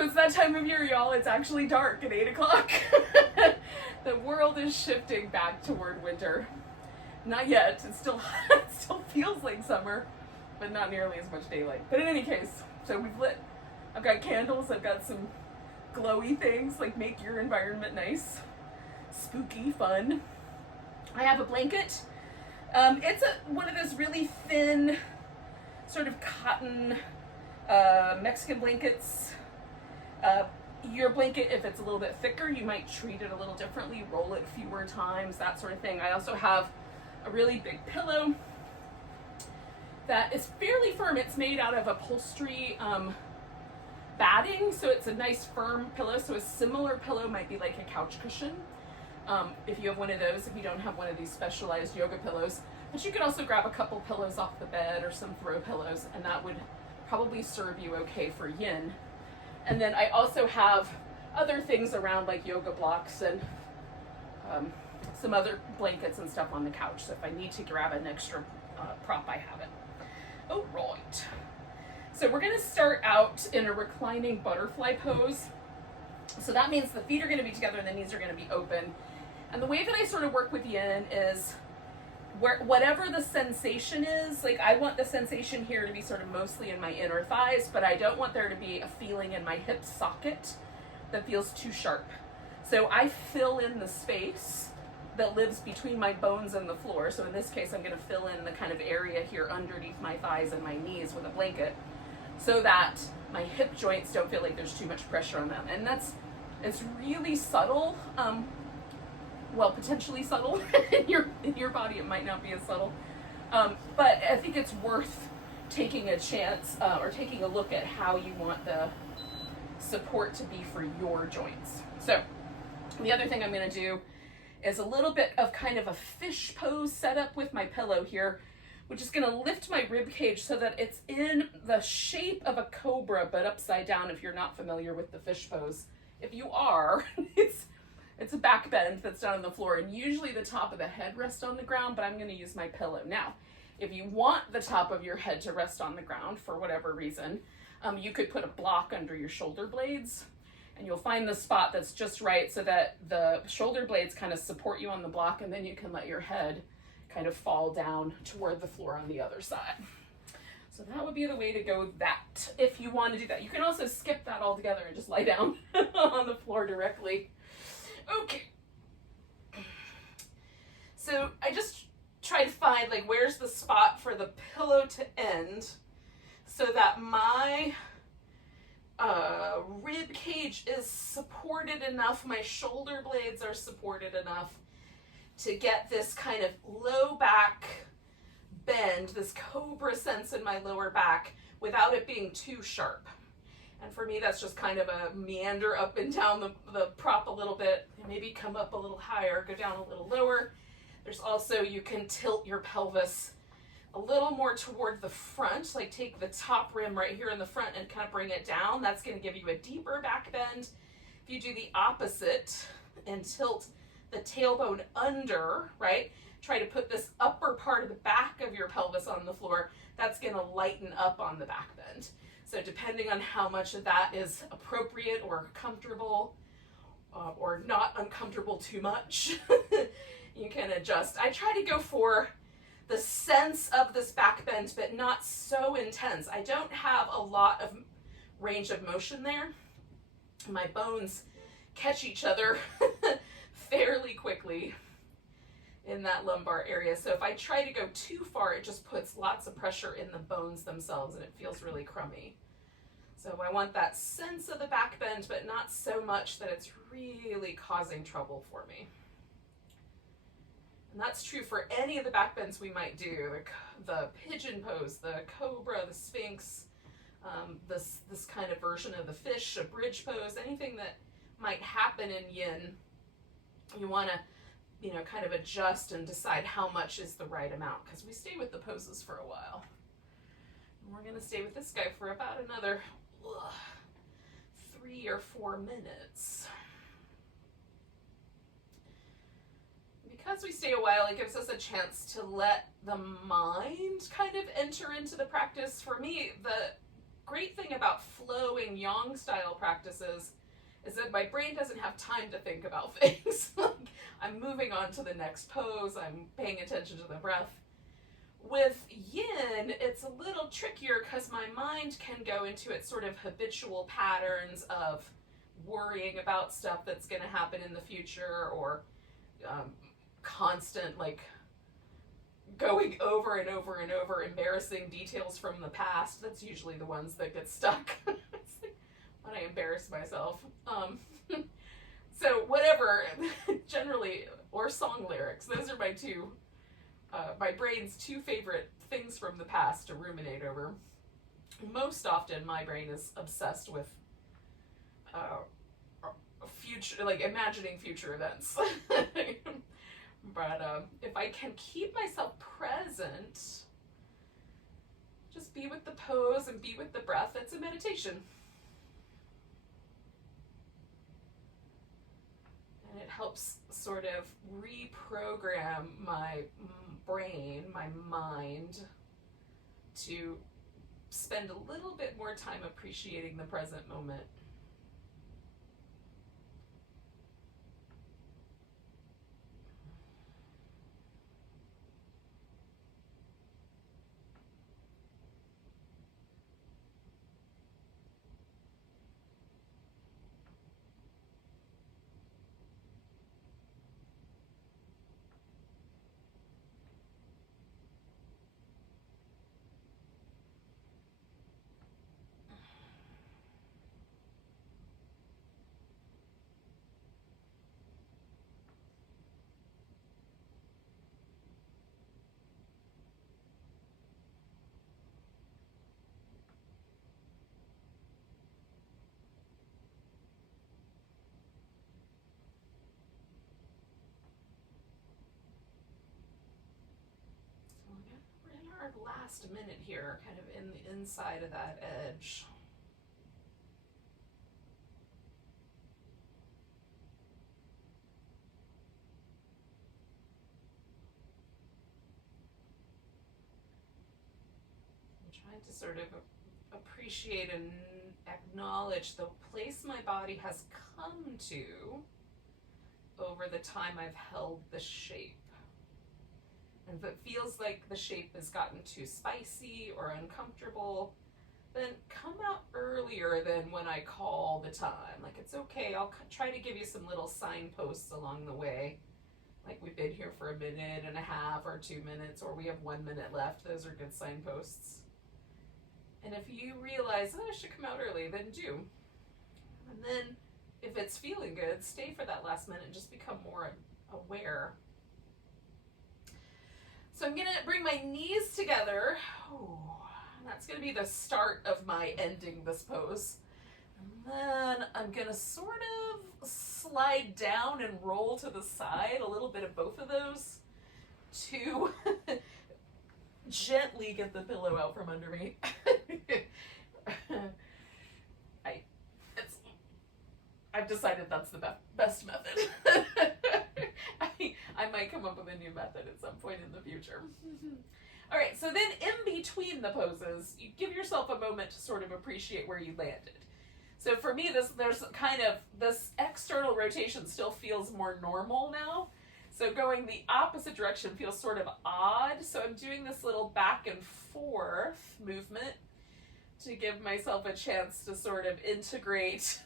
So it's that time of year, y'all. It's actually dark at 8 o'clock. The world is shifting back toward winter. Not yet. It still feels like summer, but not nearly as much daylight. But in any case, so we've lit. I've got candles. I've got some glowy things, like make your environment nice, spooky, fun. I have a blanket. It's one of those really thin, sort of cotton Mexican blankets. Your blanket, if it's a little bit thicker, you might treat it a little differently, roll it fewer times, that sort of thing. I also have a really big pillow that is fairly firm. It's made out of upholstery batting, so it's a nice firm pillow. So a similar pillow might be like a couch cushion. If you have one of those, if you don't have one of these specialized yoga pillows. But you could also grab a couple pillows off the bed or some throw pillows, and that would probably serve you okay for yin. And then I also have other things around, like yoga blocks and some other blankets and stuff on the couch. So if I need to grab an extra prop, I have it. Oh, right. So we're going to start out in a reclining butterfly pose. So that means the feet are going to be together and the knees are going to be open. And the way that I sort of work with yin is whatever the sensation is, like I want the sensation here to be sort of mostly in my inner thighs, but I don't want there to be a feeling in my hip socket that feels too sharp. So I fill in the space that lives between my bones and the floor. So in this case, I'm going to fill in the kind of area here underneath my thighs and my knees with a blanket so that my hip joints don't feel like there's too much pressure on them. And it's really subtle. Well, potentially subtle. in your body, it might not be as subtle. But I think it's worth taking a chance or taking a look at how you want the support to be for your joints. So the other thing I'm going to do is a little bit of kind of a fish pose setup with my pillow here, which is going to lift my rib cage so that it's in the shape of a cobra, but upside down if you're not familiar with the fish pose. If you are, it's a back bend that's down on the floor, and usually the top of the head rests on the ground, but I'm going to use my pillow. Now, if you want the top of your head to rest on the ground for whatever reason, you could put a block under your shoulder blades, and you'll find the spot that's just right so that the shoulder blades kind of support you on the block, and then you can let your head kind of fall down toward the floor on the other side. So that would be the way to go that, if you want to do that. You can also skip that altogether and just lie down on the floor directly. Okay. So I just try to find, like, where's the spot for the pillow to end so that my rib cage is supported enough, my shoulder blades are supported enough to get this kind of low back bend, this cobra sense in my lower back without it being too sharp. And for me, that's just kind of a meander up and down the prop a little bit, maybe come up a little higher, go down a little lower. There's also, you can tilt your pelvis a little more toward the front, like take the top rim right here in the front and kind of bring it down. That's going to give you a deeper back bend. If you do the opposite and tilt the tailbone under, right? Try to put this upper part of the back of your pelvis on the floor. That's going to lighten up on the back bend. So depending on how much of that is appropriate or comfortable or not uncomfortable too much, you can adjust. I try to go for the sense of this back bend, but not so intense. I don't have a lot of range of motion there. My bones catch each other fairly quickly in that lumbar area. So if I try to go too far, it just puts lots of pressure in the bones themselves and it feels really crummy. So I want that sense of the back bend, but not so much that it's really causing trouble for me. And that's true for any of the back bends we might do, the pigeon pose, the cobra, the sphinx, this kind of version of the fish, a bridge pose, anything that might happen in yin. You want to, kind of adjust and decide how much is the right amount, because we stay with the poses for a while. And we're going to stay with this guy for about another 3 or 4 minutes. Because we stay a while, it gives us a chance to let the mind kind of enter into the practice. For me, the great thing about flowing yang style practices is that my brain doesn't have time to think about things. Like, I'm moving on to the next pose, I'm paying attention to the breath. With yin, it's a little trickier because my mind can go into its sort of habitual patterns of worrying about stuff that's going to happen in the future, or constant, like, going over and over and over embarrassing details from the past. That's usually the ones that get stuck. It's like when I embarrass myself. So whatever, generally, or song lyrics. Those are my two, my brain's two favorite things from the past to ruminate over. Most often, my brain is obsessed with future, like imagining future events. But if I can keep myself present, just be with the pose and be with the breath, it's a meditation. And it helps sort of reprogram my brain, my mind, to spend a little bit more time appreciating the present moment. We're in our last minute here, kind of in the inside of that edge. I'm trying to sort of appreciate and acknowledge the place my body has come to over the time I've held the shape. And if it feels like the shape has gotten too spicy or uncomfortable, then come out earlier than when I call the time. Like, it's okay, I'll try to give you some little signposts along the way. Like, we've been here for 1.5 minutes or 2 minutes, or we have 1 minute left. Those are good signposts. And if you realize, oh, I should come out early, then do. And then, if it's feeling good, stay for that last minute and just become more aware. So I'm gonna bring my knees together. Ooh, and that's gonna be the start of my ending this pose. And then I'm gonna sort of slide down and roll to the side, a little bit of both of those, to gently get the pillow out from under me. I've decided that's the best method. I might come up with a new method at some point in the future. All right, so then in between the poses, you give yourself a moment to sort of appreciate where you landed. So for me, there's kind of, this external rotation still feels more normal now. So going the opposite direction feels sort of odd. So I'm doing this little back and forth movement to give myself a chance to sort of integrate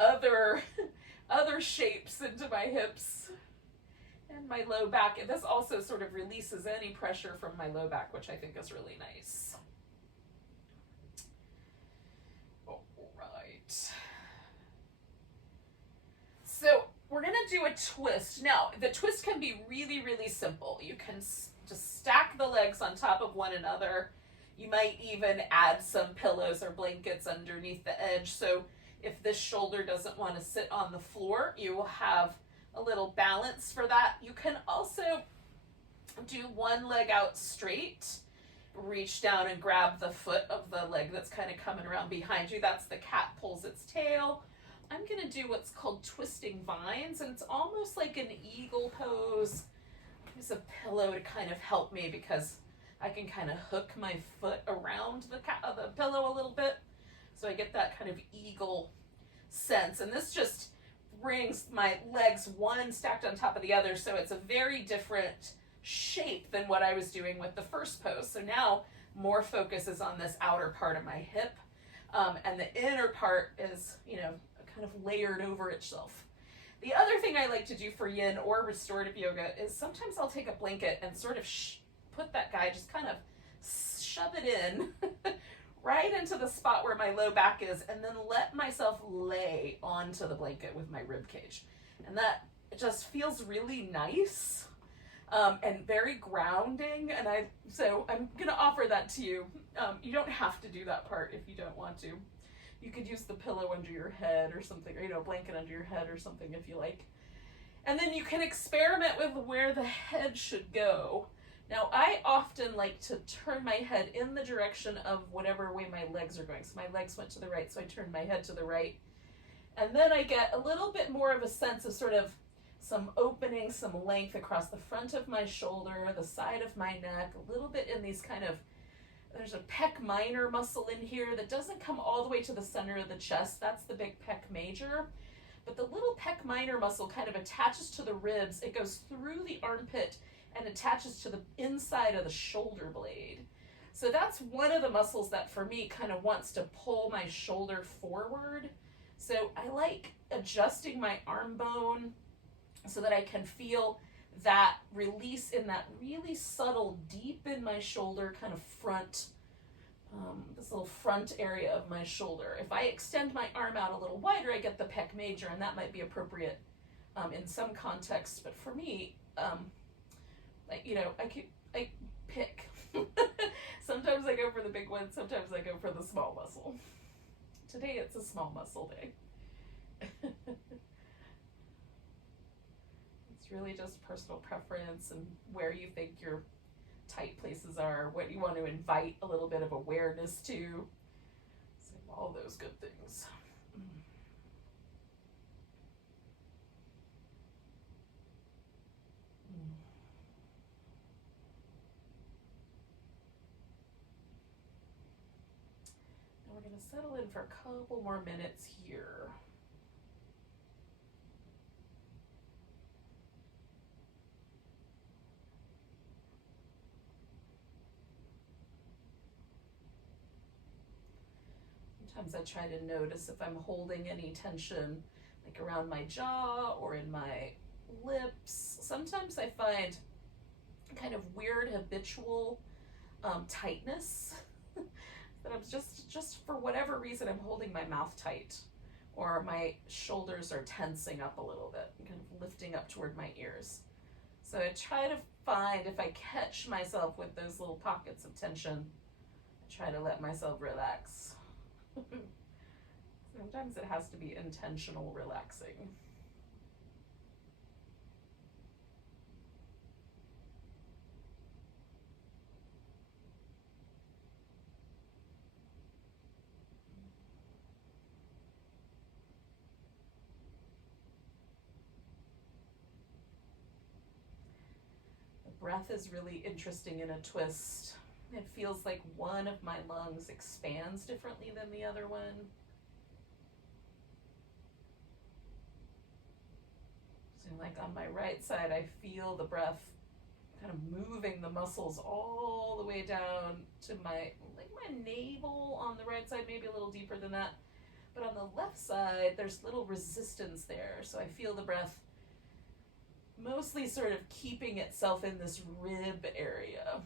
other shapes into my hips and my low back. And this also sort of releases any pressure from my low back, which I think is really nice. All right. So we're gonna do a twist. Now, the twist can be really, really simple. You can just stack the legs on top of one another. You might even add some pillows or blankets underneath the edge. So if this shoulder doesn't want to sit on the floor, you will have a little balance for that. You can also do one leg out straight, reach down and grab the foot of the leg that's kind of coming around behind you. That's the cat pulls its tail. I'm going to do what's called twisting vines, and it's almost like an eagle pose. Use a pillow to kind of help me because I can kind of hook my foot around the pillow a little bit, so I get that kind of eagle sense. And this just brings my legs one stacked on top of the other, so it's a very different shape than what I was doing with the first pose. So now more focus is on this outer part of my hip, and the inner part is, you know, kind of layered over itself. The other thing I like to do for yin or restorative yoga is sometimes I'll take a blanket and sort of put that guy, just kind of shove it in right into the spot where my low back is, and then let myself lay onto the blanket with my rib cage. And that just feels really nice, and very grounding. And so I'm gonna offer that to you. You don't have to do that part if you don't want to. You could use the pillow under your head or something, or, you know, blanket under your head or something if you like. And then you can experiment with where the head should go. Now, I often like to turn my head in the direction of whatever way my legs are going. So my legs went to the right, so I turned my head to the right. And then I get a little bit more of a sense of sort of some opening, some length across the front of my shoulder, the side of my neck, a little bit in these kind of, there's a pec minor muscle in here that doesn't come all the way to the center of the chest. That's the big pec major. But the little pec minor muscle kind of attaches to the ribs. It goes through the armpit and attaches to the inside of the shoulder blade. So that's one of the muscles that for me kind of wants to pull my shoulder forward. So I like adjusting my arm bone so that I can feel that release in that really subtle, deep in my shoulder kind of front, this little front area of my shoulder. If I extend my arm out a little wider, I get the pec major, and that might be appropriate in some contexts. But for me, you know, I pick. Sometimes I go for the big one, sometimes I go for the small muscle. Today it's a small muscle day. It's really just personal preference and where you think your tight places are, what you want to invite a little bit of awareness to. So all those good things. Now we're going to settle in for a couple more minutes here. Sometimes I try to notice if I'm holding any tension, like around my jaw or in my lips. Sometimes I find kind of weird habitual tightness that I'm just for whatever reason I'm holding my mouth tight, or my shoulders are tensing up a little bit, kind of lifting up toward my ears. So I try to find, if I catch myself with those little pockets of tension, I try to let myself relax. Sometimes it has to be intentional relaxing. The breath is really interesting in a twist. It feels like one of my lungs expands differently than the other one. So like on my right side, I feel the breath kind of moving the muscles all the way down to my navel on the right side, maybe a little deeper than that. But on the left side, there's little resistance there. So I feel the breath mostly sort of keeping itself in this rib area.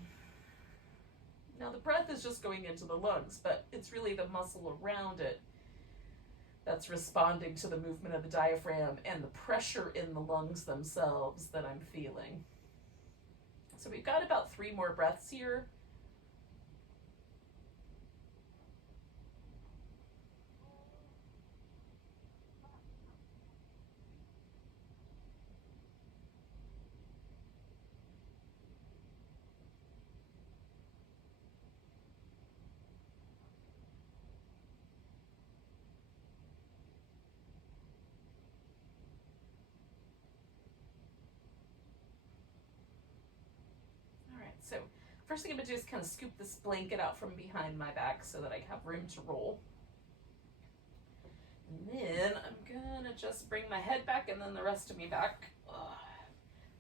Now the breath is just going into the lungs, but it's really the muscle around it that's responding to the movement of the diaphragm and the pressure in the lungs themselves that I'm feeling. So we've got about 3 more breaths here. So first thing I'm going to do is kind of scoop this blanket out from behind my back so that I have room to roll. And then I'm going to just bring my head back and then the rest of me back.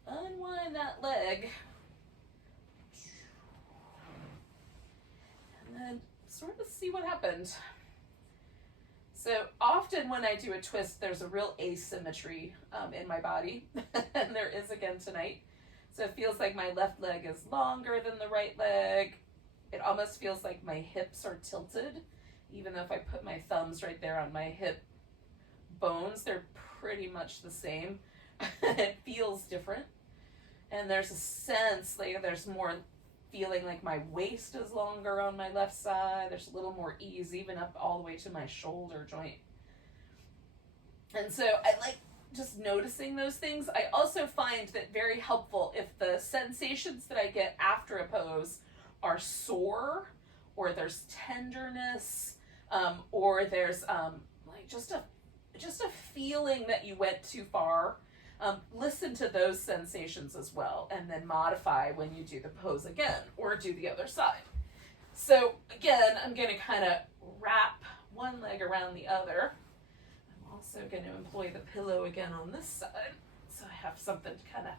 Unwind that leg. And then sort of see what happened. So often when I do a twist, there's a real asymmetry in my body, and there is again tonight. So it feels like my left leg is longer than the right leg. It almost feels like my hips are tilted, even though if I put my thumbs right there on my hip bones, they're pretty much the same. It feels different. And there's a sense like there's more feeling like my waist is longer on my left side. There's a little more ease even up all the way to my shoulder joint. And so I like just noticing those things. I also find that very helpful if the sensations that I get after a pose are sore, or there's tenderness, or there's like just a feeling that you went too far. Listen to those sensations as well, and then modify when you do the pose again or do the other side. So again, I'm going to kind of wrap one leg around the other. I'm also going to employ the pillow again on this side, so I have something to kind of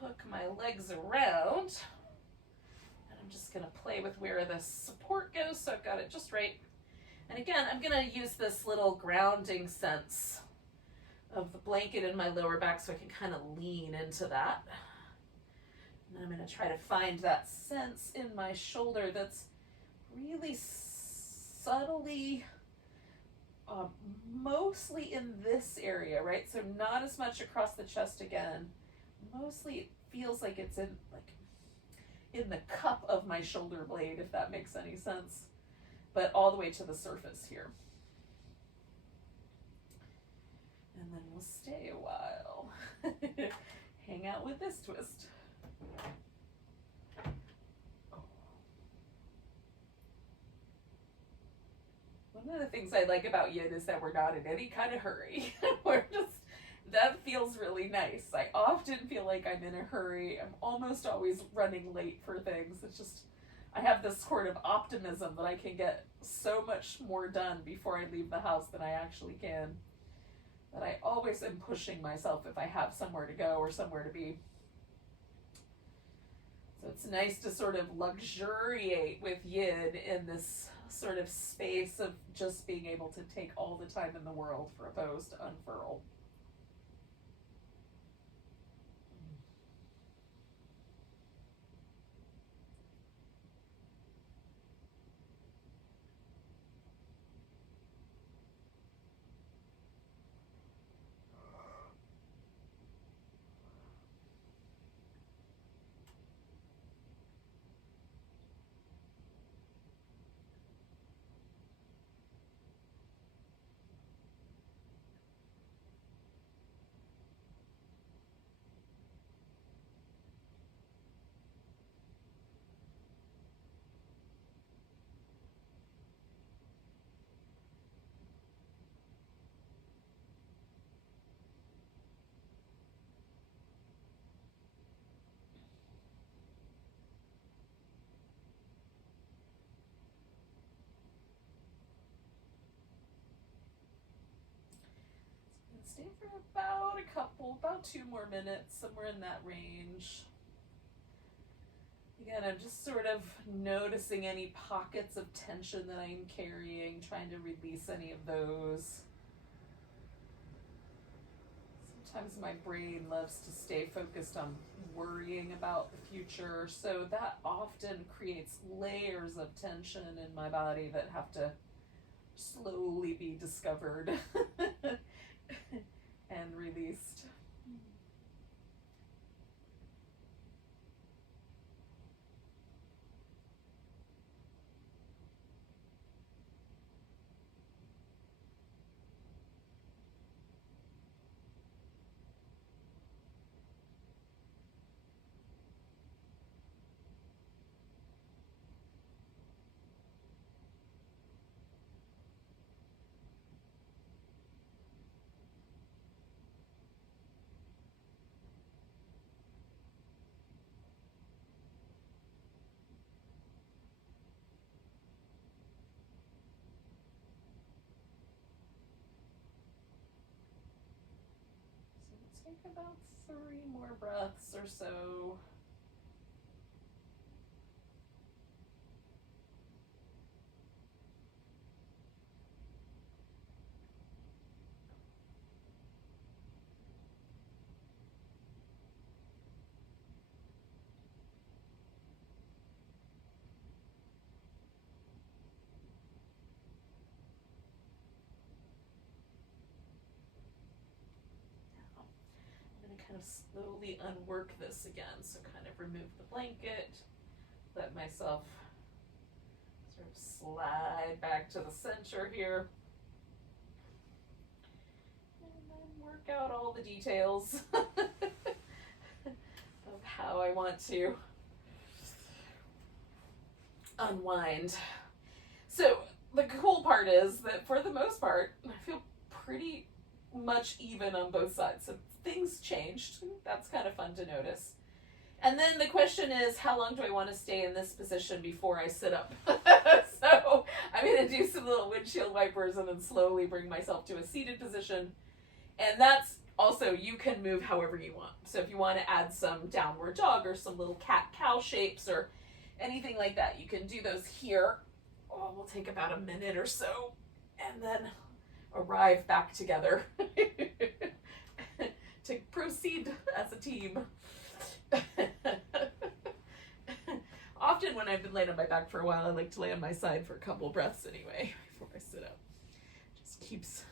hook my legs around. And I'm just going to play with where the support goes, so I've got it just right. And again, I'm going to use this little grounding sense of the blanket in my lower back so I can kind of lean into that. And I'm going to try to find that sense in my shoulder that's really subtly, mostly in this area, right? So not as much across the chest again. Mostly it feels like it's in the cup of my shoulder blade, if that makes any sense. But all the way to the surface here. And then we'll stay a while. Hang out with this twist. One of the things I like about yin is that we're not in any kind of hurry. That feels really nice. I often feel like I'm in a hurry. I'm almost always running late for things. It's just, I have this sort of optimism that I can get so much more done before I leave the house than I actually can. That I always am pushing myself if I have somewhere to go or somewhere to be. So it's nice to sort of luxuriate with yin in this sort of space of just being able to take all the time in the world for a pose to unfurl. Stay for about 2 more minutes, somewhere in that range. Again, I'm just sort of noticing any pockets of tension that I'm carrying, trying to release any of those. Sometimes my brain loves to stay focused on worrying about the future, so that often creates layers of tension in my body that have to slowly be discovered and released. Take about 3 more breaths or so. Kind of slowly unwork this again. So kind of remove the blanket, let myself sort of slide back to the center here, and then work out all the details of how I want to unwind. So the cool part is that for the most part, I feel pretty much even on both sides. So things changed. That's kind of fun to notice. And then the question is, how long do I want to stay in this position before I sit up? So I'm going to do some little windshield wipers and then slowly bring myself to a seated position. And that's also, you can move however you want. So if you want to add some downward dog or some little cat-cow shapes or anything like that, you can do those here. Oh, we'll take about a minute or so and then arrive back together to proceed as a team. Often when I've been laying on my back for a while, I like to lay on my side for a couple breaths anyway before I sit up. Just keeps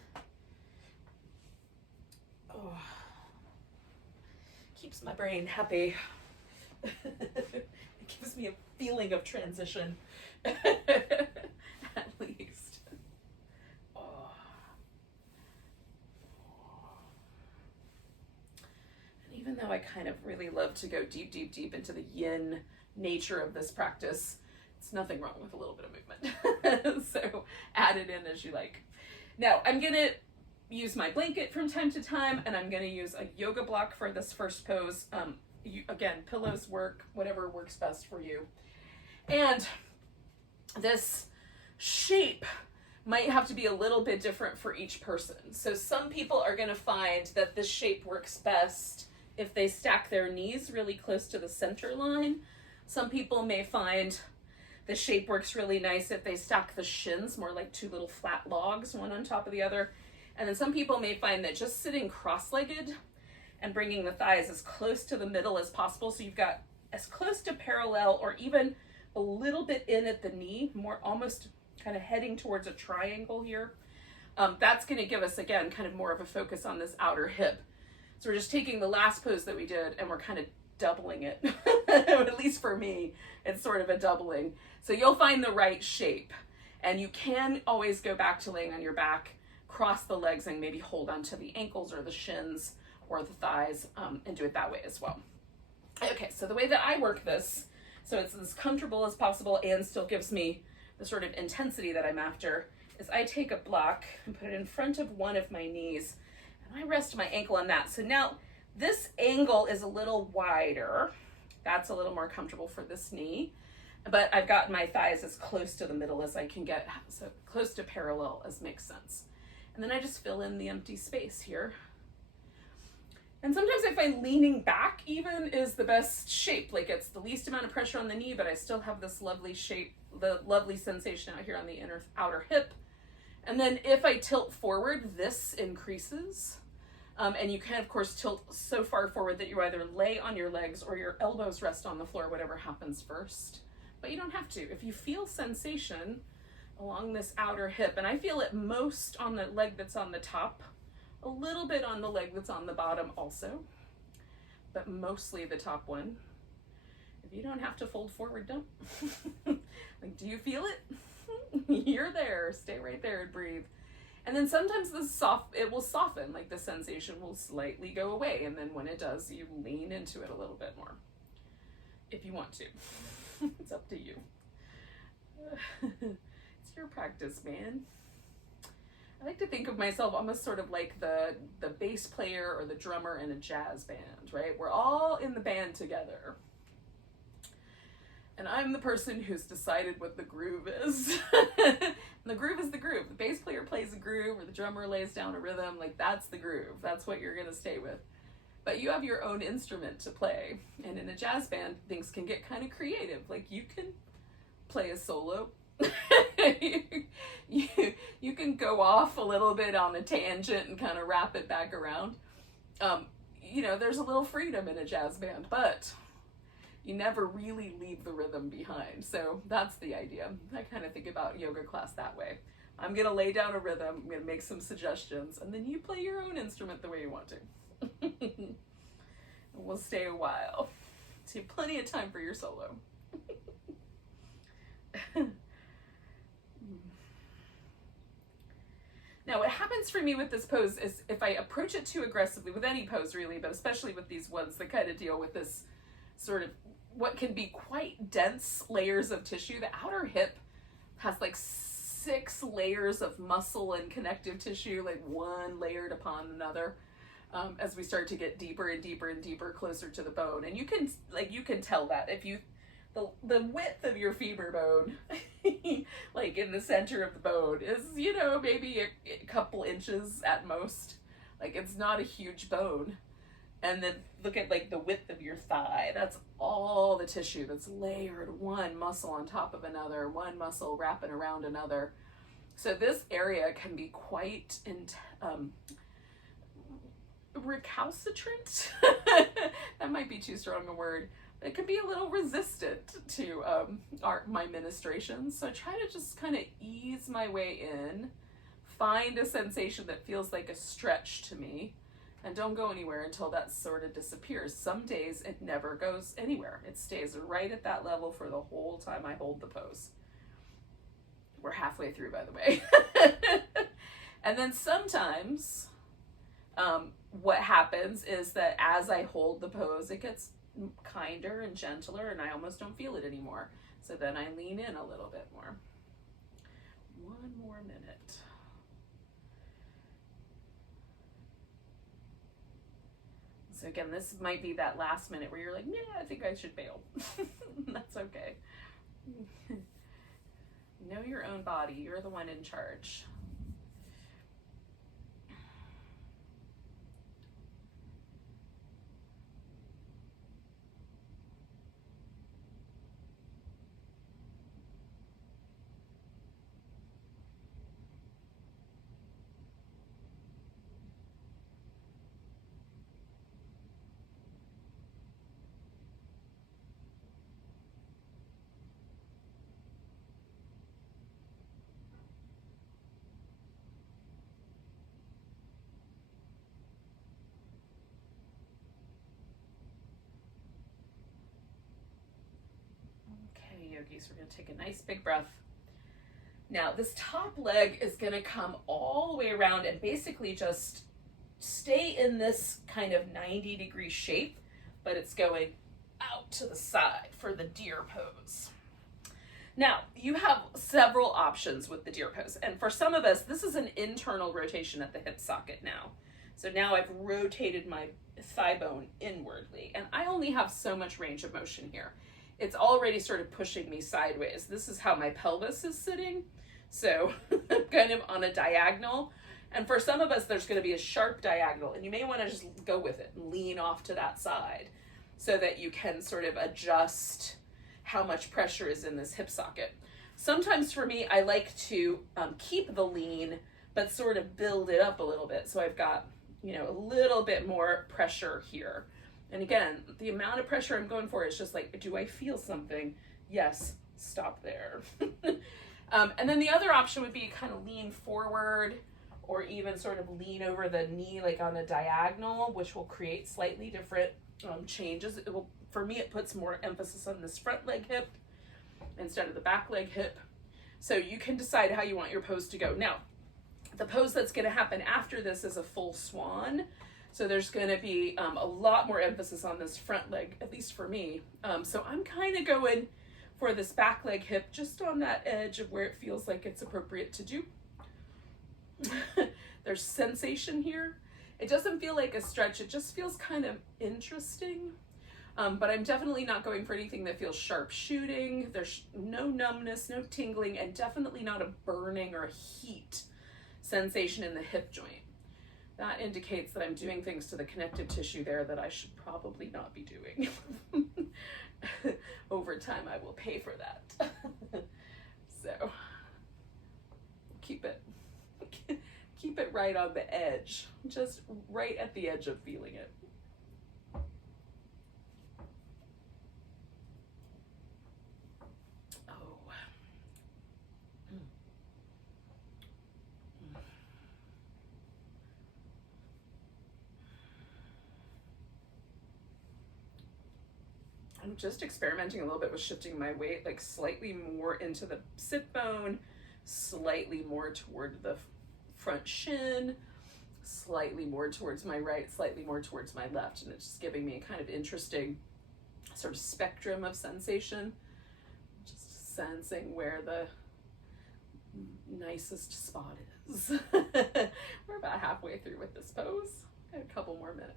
my brain happy. It gives me a feeling of transition, at least. Even though I kind of really love to go deep, deep, deep into the yin nature of this practice, it's nothing wrong with a little bit of movement. So add it in as you like. Now I'm going to use my blanket from time to time, and I'm going to use a yoga block for this first pose. Again, pillows work, whatever works best for you. And this shape might have to be a little bit different for each person. So some people are going to find that this shape works best if they stack their knees really close to the center line. Some people may find the shape works really nice if they stack the shins more like 2 little flat logs, one on top of the other. And then some people may find that just sitting cross-legged and bringing the thighs as close to the middle as possible, so you've got as close to parallel or even a little bit in at the knee, more almost kind of heading towards a triangle here. That's going to give us, again, kind of more of a focus on this outer hip. So we're just taking the last pose that we did and we're kind of doubling it. At least for me, it's sort of a doubling. So you'll find the right shape. And you can always go back to laying on your back, cross the legs, and maybe hold onto the ankles or the shins or the thighs, and do it that way as well. Okay, so the way that I work this, so it's as comfortable as possible and still gives me the sort of intensity that I'm after, is I take a block and put it in front of one of my knees, and I rest my ankle on that. So now this angle is a little wider. That's a little more comfortable for this knee, but I've got my thighs as close to the middle as I can get, so close to parallel as makes sense. And then I just fill in the empty space here. And sometimes I find leaning back even is the best shape. Like it's the least amount of pressure on the knee, but I still have this lovely shape, the lovely sensation out here on the outer hip. And then if I tilt forward, this increases. And you can, of course, tilt so far forward that you either lay on your legs or your elbows rest on the floor, whatever happens first. But you don't have to. If you feel sensation along this outer hip, and I feel it most on the leg that's on the top, a little bit on the leg that's on the bottom also, but mostly the top one. If you don't have to fold forward, don't. Like, do you feel it? You're there. Stay right there and breathe. And then sometimes it will soften, like the sensation will slightly go away. And then when it does, you lean into it a little bit more, if you want to. It's up to you. It's your practice, man. I like to think of myself almost sort of like the bass player or the drummer in a jazz band, right? We're all in the band together. And I'm the person who's decided what the groove is. And the groove is the groove. The bass player plays a groove or the drummer lays down a rhythm. Like, that's the groove. That's what you're going to stay with. but you have your own instrument to play. And in a jazz band, things can get kind of creative. Like you can play a solo. you can go off a little bit on a tangent and kind of wrap it back around. You know, there's a little freedom in a jazz band, but you never really leave the rhythm behind. So that's the idea. I kind of think about yoga class that way. I'm going to lay down a rhythm, I'm going to make some suggestions, and then you play your own instrument the way you want to. And we'll stay a while. So you have plenty of time for your solo. Now, what happens for me with this pose is if I approach it too aggressively, with any pose really, but especially with these ones that kind of deal with this sort of what can be quite dense layers of tissue. The outer hip has like 6 layers of muscle and connective tissue, like one layered upon another, as we start to get deeper and deeper and deeper closer to the bone. And you can tell that if you the width of your femur bone, like in the center of the bone, is, you know, maybe a couple inches at most. Like it's not a huge bone. And then look at like the width of your thigh. That's all the tissue that's layered, one muscle on top of another, one muscle wrapping around another. So this area can be quite recalcitrant. That might be too strong a word. It can be a little resistant to my ministrations. So I try to just kind of ease my way in, find a sensation that feels like a stretch to me, and don't go anywhere until that sort of disappears. Some days it never goes anywhere. It stays right at that level for the whole time I hold the pose. We're halfway through, by the way. And then sometimes what happens is that as I hold the pose, it gets kinder and gentler and I almost don't feel it anymore. So then I lean in a little bit more. One more minute. So again, this might be that last minute where you're like, yeah, I think I should bail. That's okay. Know your own body. You're the one in charge. Yogis, we're going to take a nice big breath. Now this top leg is going to come all the way around and basically just stay in this kind of 90-degree shape, but it's going out to the side for the deer pose. Now you have several options with the deer pose, and for some of us this is an internal rotation at the hip socket now. So now I've rotated my thigh bone inwardly and I only have so much range of motion here. It's already sort of pushing me sideways. This is how my pelvis is sitting. So I'm kind of on a diagonal. And for some of us, there's going to be a sharp diagonal, and you may want to just go with it and lean off to that side so that you can sort of adjust how much pressure is in this hip socket. Sometimes for me, I like to keep the lean, but sort of build it up a little bit. So I've got, you know, a little bit more pressure here. And again, the amount of pressure I'm going for is just like, do I feel something? Yes, stop there. And then the other option would be kind of lean forward or even sort of lean over the knee like on a diagonal, which will create slightly different changes. It will, for me, it puts more emphasis on this front leg hip instead of the back leg hip. So you can decide how you want your pose to go. Now, the pose that's going to happen after this is a full swan. So there's going to be a lot more emphasis on this front leg, at least for me. So I'm kind of going for this back leg hip just on that edge of where it feels like it's appropriate to do. There's sensation here. It doesn't feel like a stretch. It just feels kind of interesting. But I'm definitely not going for anything that feels sharp shooting. There's no numbness, no tingling, and definitely not a burning or a heat sensation in the hip joint. that indicates that I'm doing things to the connective tissue there that I should probably not be doing. Over time, I will pay for that. So keep it right on the edge, just right at the edge of feeling it. I'm just experimenting a little bit with shifting my weight, like slightly more into the sit bone, slightly more toward the front shin, slightly more towards my right, slightly more towards my left. And it's just giving me a kind of interesting sort of spectrum of sensation. Just sensing where the nicest spot is. We're about halfway through with this pose. Got a couple more minutes.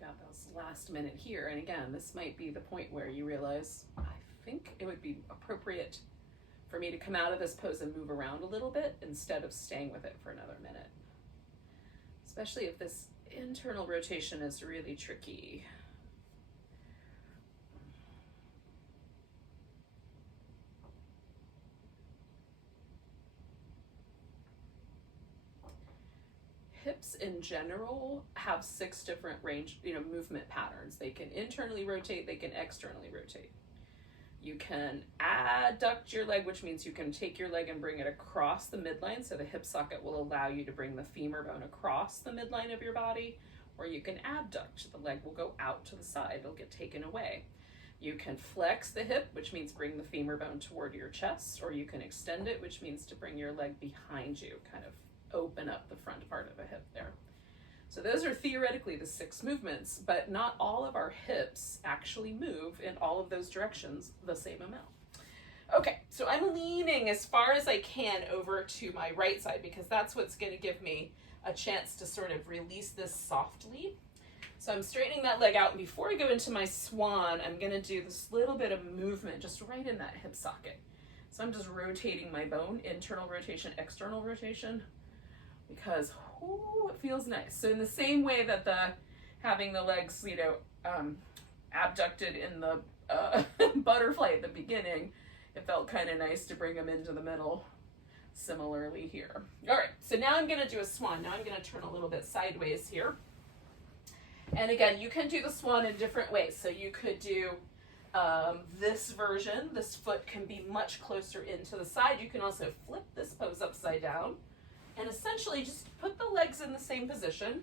Got those last minute here, and again, this might be the point where you realize I think it would be appropriate for me to come out of this pose and move around a little bit instead of staying with it for another minute, especially if this internal rotation is really tricky. Hips in general have 6 different movement patterns. They can internally rotate, they can externally rotate. You can adduct your leg, which means you can take your leg and bring it across the midline, so the hip socket will allow you to bring the femur bone across the midline of your body, or you can abduct. The leg will go out to the side, it'll get taken away. You can flex the hip, which means bring the femur bone toward your chest, or you can extend it, which means to bring your leg behind you, kind of open up the front part of a hip there. So those are theoretically the 6 movements, but not all of our hips actually move in all of those directions the same amount. Okay, so I'm leaning as far as I can over to my right side because that's what's going to give me a chance to sort of release this softly. So I'm straightening that leg out, and before I go into my swan, I'm going to do this little bit of movement just right in that hip socket. So I'm just rotating my bone, internal rotation, external rotation, because it feels nice. So in the same way that having the legs, abducted in the butterfly at the beginning, it felt kind of nice to bring them into the middle. Similarly here. All right, so now I'm going to do a swan. Now I'm going to turn a little bit sideways here. And again, you can do the swan in different ways. So you could do this version. This foot can be much closer into the side. You can also flip this pose upside down. And essentially just put the legs in the same position.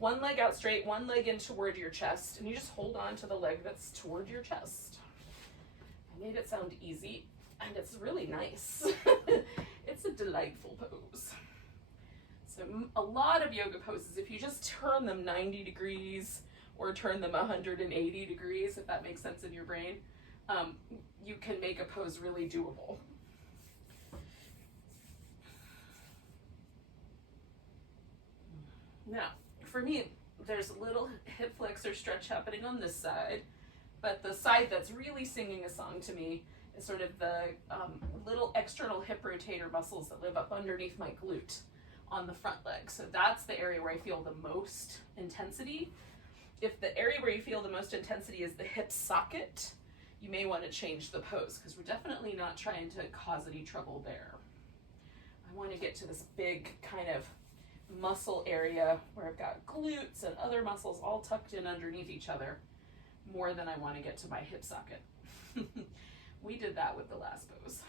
One leg out straight, one leg in toward your chest, and you just hold on to the leg that's toward your chest. I made it sound easy, and it's really nice. It's a delightful pose. So a lot of yoga poses, if you just turn them 90 degrees or turn them 180 degrees, if that makes sense in your brain, you can make a pose really doable. Now, for me, there's a little hip flexor stretch happening on this side, but the side that's really singing a song to me is sort of the little external hip rotator muscles that live up underneath my glute on the front leg. So that's the area where I feel the most intensity. If the area where you feel the most intensity is the hip socket, you may want to change the pose because we're definitely not trying to cause any trouble there. I want to get to this big kind of muscle area where I've got glutes and other muscles all tucked in underneath each other more than I want to get to my hip socket. We did that with the last pose.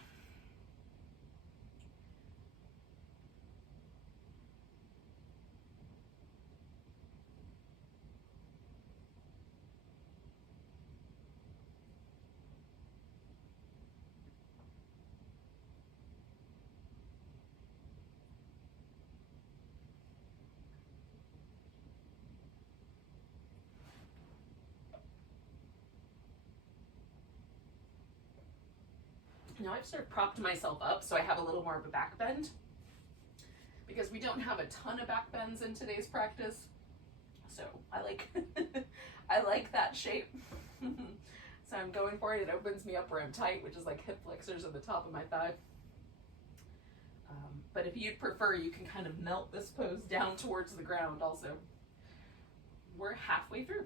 Now I've sort of propped myself up so I have a little more of a back bend, because we don't have a ton of back bends in today's practice. So I like I like that shape. So I'm going for it. It opens me up where I'm tight, which is like hip flexors at the top of my thigh. But if you'd prefer, you can kind of melt this pose down towards the ground also. We're halfway through.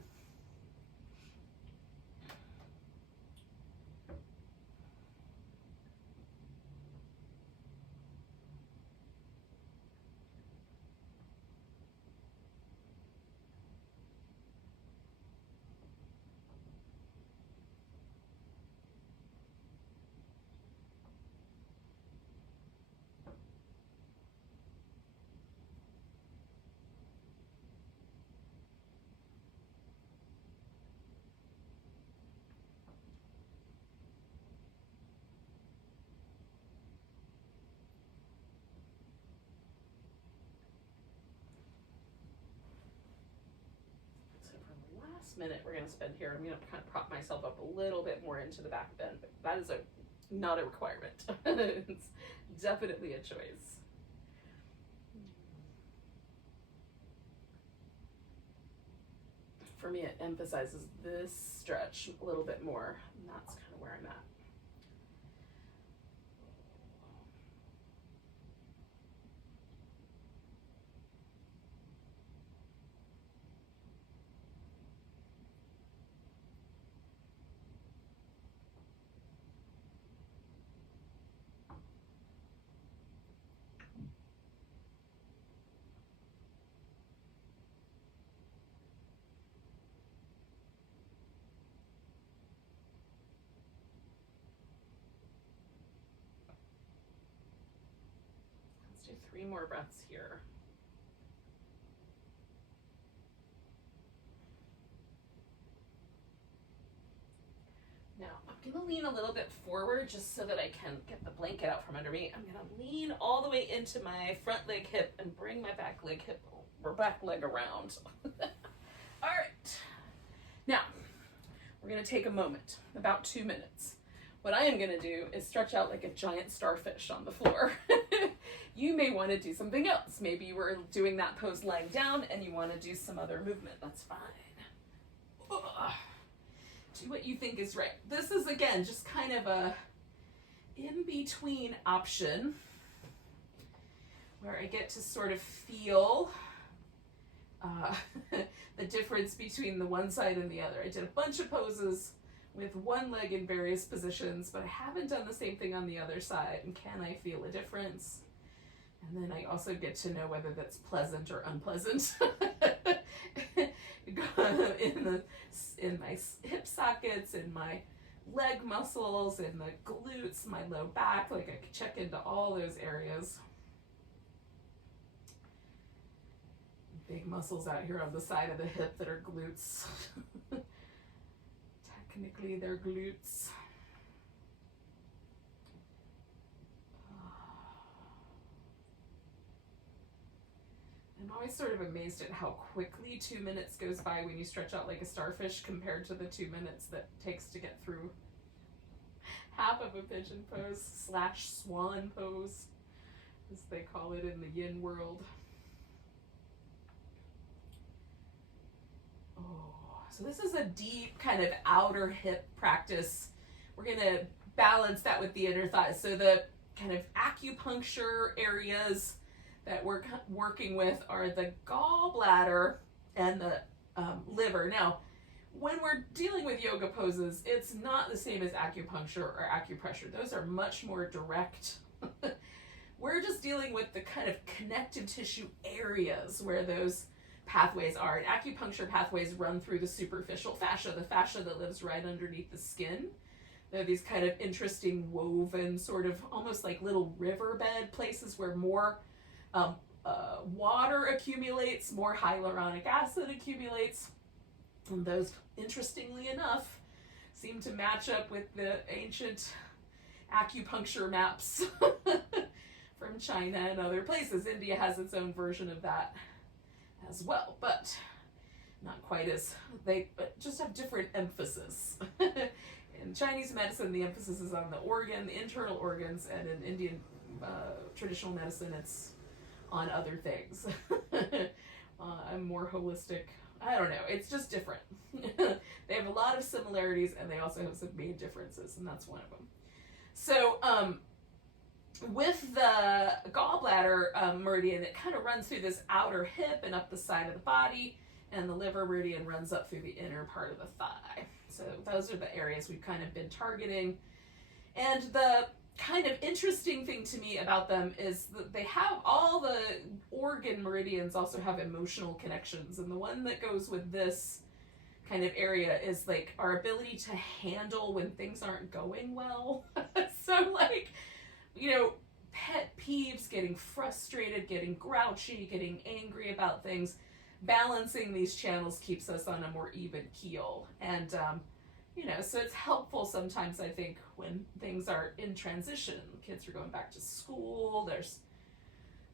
Minute we're going to spend here, I'm going to kind of prop myself up a little bit more into the back bend, but that is not a requirement. It's definitely a choice. For me, it emphasizes this stretch a little bit more, and that's kind of where I'm at. Do 3 more breaths here. Now, I'm going to lean a little bit forward just so that I can get the blanket out from under me. I'm going to lean all the way into my front leg hip and bring my back leg hip or back leg around. All right. Now, we're going to take a moment, about 2 minutes. What I am going to do is stretch out like a giant starfish on the floor. You may want to do something else. Maybe you were doing that pose lying down and you want to do some other movement. That's fine. Ugh. Do what you think is right. This is, again, just kind of a in-between option where I get to sort of feel the difference between the one side and the other. I did a bunch of poses with one leg in various positions, but I haven't done the same thing on the other side. And can I feel a difference? And then I also get to know whether that's pleasant or unpleasant. in my hip sockets, in my leg muscles, in the glutes, my low back, like I could check into all those areas. Big muscles out here on the side of the hip that are glutes. Technically, they're glutes. I'm always sort of amazed at how quickly 2 minutes goes by when you stretch out like a starfish compared to the 2 minutes that takes to get through half of a pigeon pose / swan pose, as they call it in the yin world. Oh, so this is a deep kind of outer hip practice. We're going to balance that with the inner thighs. So the kind of acupuncture areas that we're working with are the gallbladder and the liver. Now, when we're dealing with yoga poses, it's not the same as acupuncture or acupressure. Those are much more direct. We're just dealing with the kind of connective tissue areas where those pathways are. And acupuncture pathways run through the superficial fascia, the fascia that lives right underneath the skin. They're these kind of interesting woven, sort of almost like little riverbed places where more water accumulates, more hyaluronic acid accumulates. And those, interestingly enough, seem to match up with the ancient acupuncture maps from China and other places. India has its own version of that as well, but not quite as, they just have different emphasis. In Chinese medicine, the emphasis is on the organ, the internal organs, and in Indian traditional medicine, it's on other things. I'm more holistic. I don't know. It's just different. They have a lot of similarities, and they also have some main differences, and that's one of them. So, with the gallbladder meridian, it kind of runs through this outer hip and up the side of the body, and the liver meridian runs up through the inner part of the thigh. So those are the areas we've kind of been targeting. And the kind of interesting thing to me about them is that they have all the organ meridians also have emotional connections. And the one that goes with this kind of area is like our ability to handle when things aren't going well. So like, you know, pet peeves, getting frustrated, getting grouchy, getting angry about things. Balancing these channels keeps us on a more even keel. And, you know, so it's helpful sometimes, I think, when things are in transition. Kids are going back to school,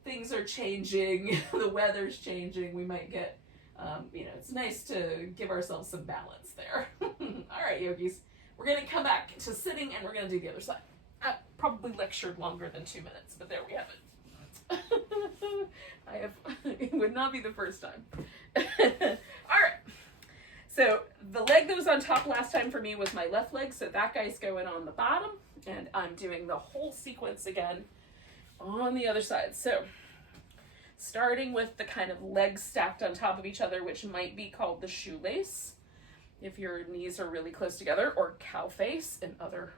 things are changing, the weather's changing, we might get, you know, it's nice to give ourselves some balance there. All right, yogis, we're going to come back to sitting and we're going to do the other side. I probably lectured longer than 2 minutes, but there we have it. It would not be the first time. All right. So the leg that was on top last time for me was my left leg. So that guy's going on the bottom, and I'm doing the whole sequence again on the other side. So starting with the kind of legs stacked on top of each other, which might be called the shoelace if your knees are really close together, or cow face in other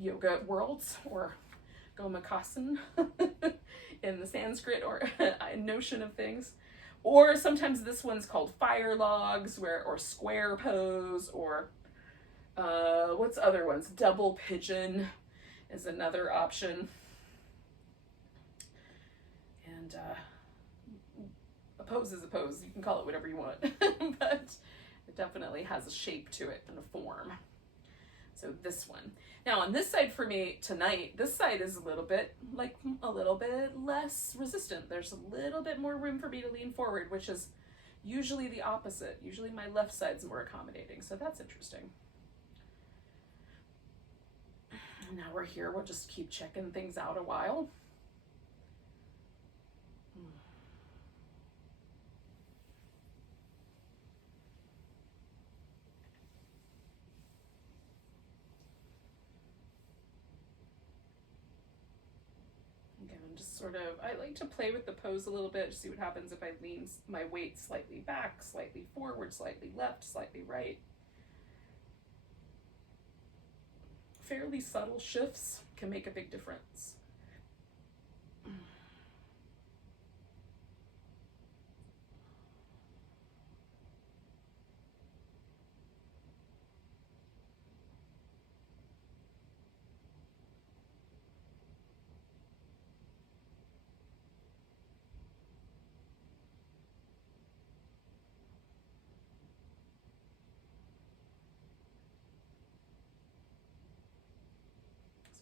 yoga worlds, or gomakasana in the Sanskrit or notion of things. Or sometimes this one's called fire logs, or square pose, or what's other ones? Double pigeon is another option. And a pose is a pose. You can call it whatever you want, but it definitely has a shape to it and a form. So this one. Now on this side for me tonight, this side is a little bit less resistant. There's a little bit more room for me to lean forward, which is usually the opposite. Usually my left side's more accommodating. So that's interesting. And now we're here. We'll just keep checking things out a while. Just sort of, I like to play with the pose a little bit, see what happens if I lean my weight slightly back, slightly forward, slightly left, slightly right. Fairly subtle shifts can make a big difference.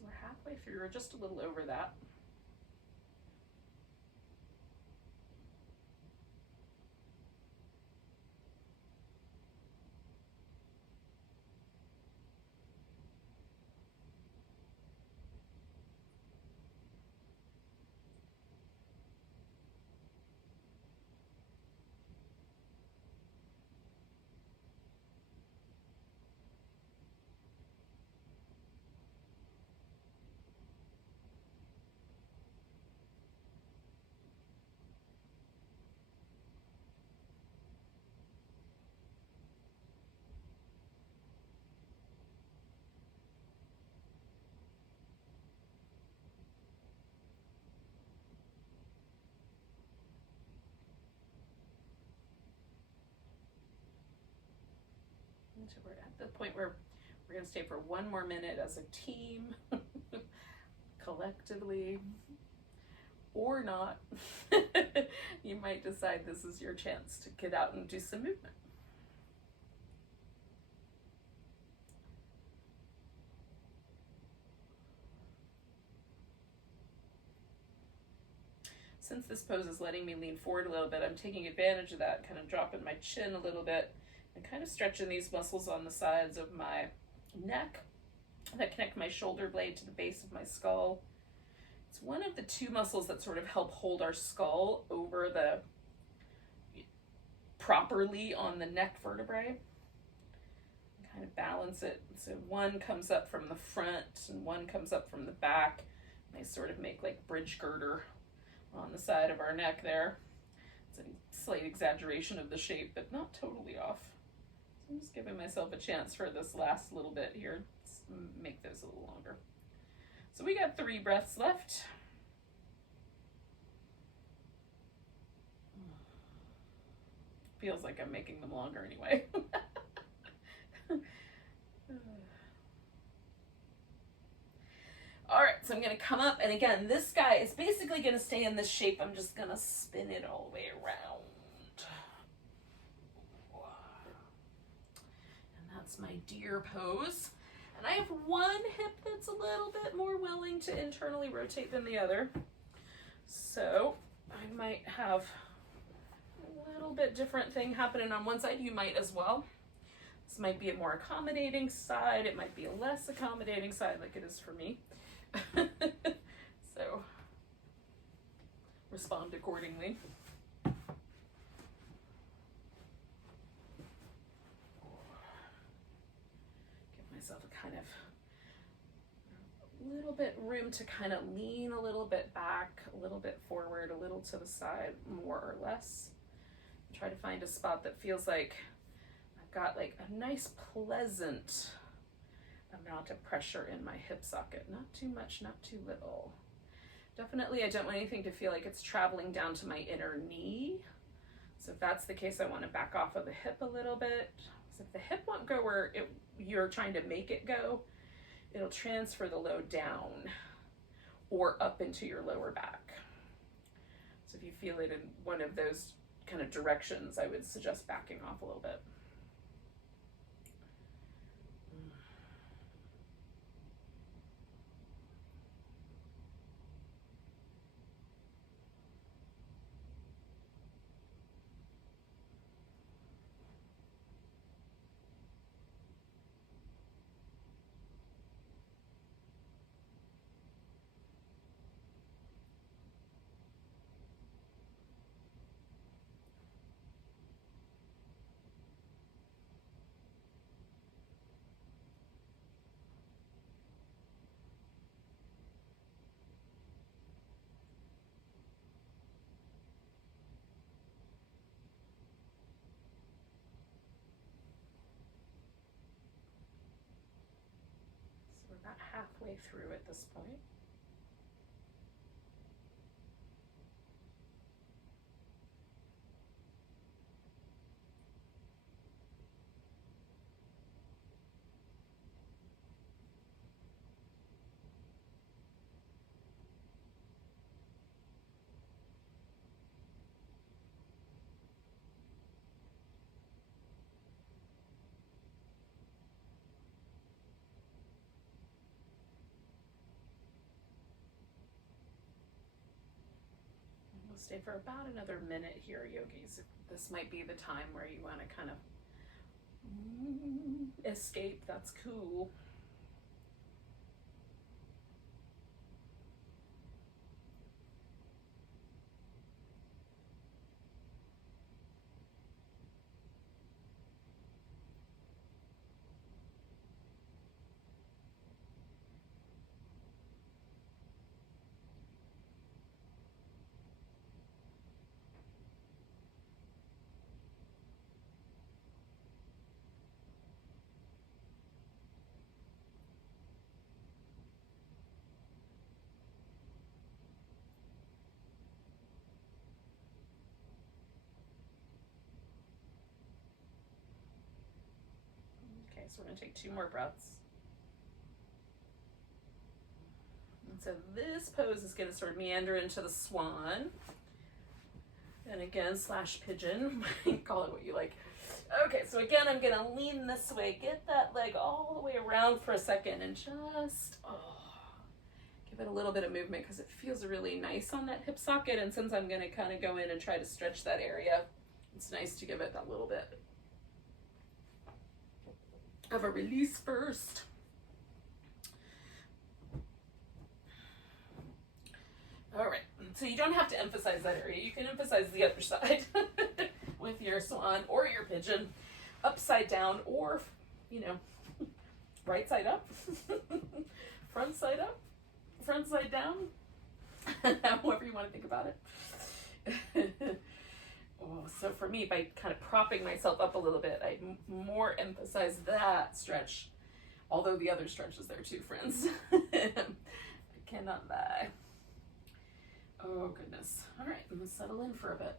We're halfway through, or just a little over that. So we're at the point where we're going to stay for one more minute as a team, collectively, or not. You might decide this is your chance to get out and do some movement. Since this pose is letting me lean forward a little bit, I'm taking advantage of that, kind of dropping my chin a little bit and kind of stretching these muscles on the sides of my neck that connect my shoulder blade to the base of my skull. It's one of the two muscles that sort of help hold our skull over the properly on the neck vertebrae. Kind of balance it. So one comes up from the front and one comes up from the back. They sort of make like bridge girder on the side of our neck there. It's a slight exaggeration of the shape, but not totally off. So I'm just giving myself a chance for this last little bit here. Let's make those a little longer. So we got 3 breaths left. Feels like I'm making them longer anyway. All right, so I'm gonna come up, and again, this guy is basically gonna stay in this shape. I'm just gonna spin it all the way around. And that's my deer pose. And I have one hip that's a little bit more willing to internally rotate than the other. So I might have a little bit different thing happening on one side. You might as well. This might be a more accommodating side. It might be a less accommodating side like it is for me. So respond accordingly. Give myself a kind of little bit room to kind of lean a little bit back, a little bit forward, a little to the side, more or less. Try to find a spot that feels like I've got like a nice pleasant amount of pressure in my hip socket. Not too much, not too little. Definitely, I don't want anything to feel like it's traveling down to my inner knee. So if that's the case, I want to back off of the hip a little bit. So if the hip won't go where you're trying to make it go, it'll transfer the load down or up into your lower back. So if you feel it in one of those kind of directions, I would suggest backing off a little bit. About halfway through at this point. Stay for about another minute here, yogis. This might be the time where you want to kind of escape. That's cool. so we're gonna take 2 more breaths. And so this pose is gonna sort of meander into the swan. And again, slash pigeon, call it what you like. Okay, so again, I'm gonna lean this way, get that leg all the way around for a second and just, give it a little bit of movement because it feels really nice on that hip socket. And since I'm gonna kind of go in and try to stretch that area, it's nice to give it that little bit of a release first. All right, so you don't have to emphasize that area. You can emphasize the other side with your swan or your pigeon, upside down, or, you know, right side up, front side up, front side down, however you want to think about it. Oh, so for me, by kind of propping myself up a little bit, I more emphasize that stretch, although the other stretch is there too, friends. I cannot lie. Oh, goodness. All right, I'm going to settle in for a bit.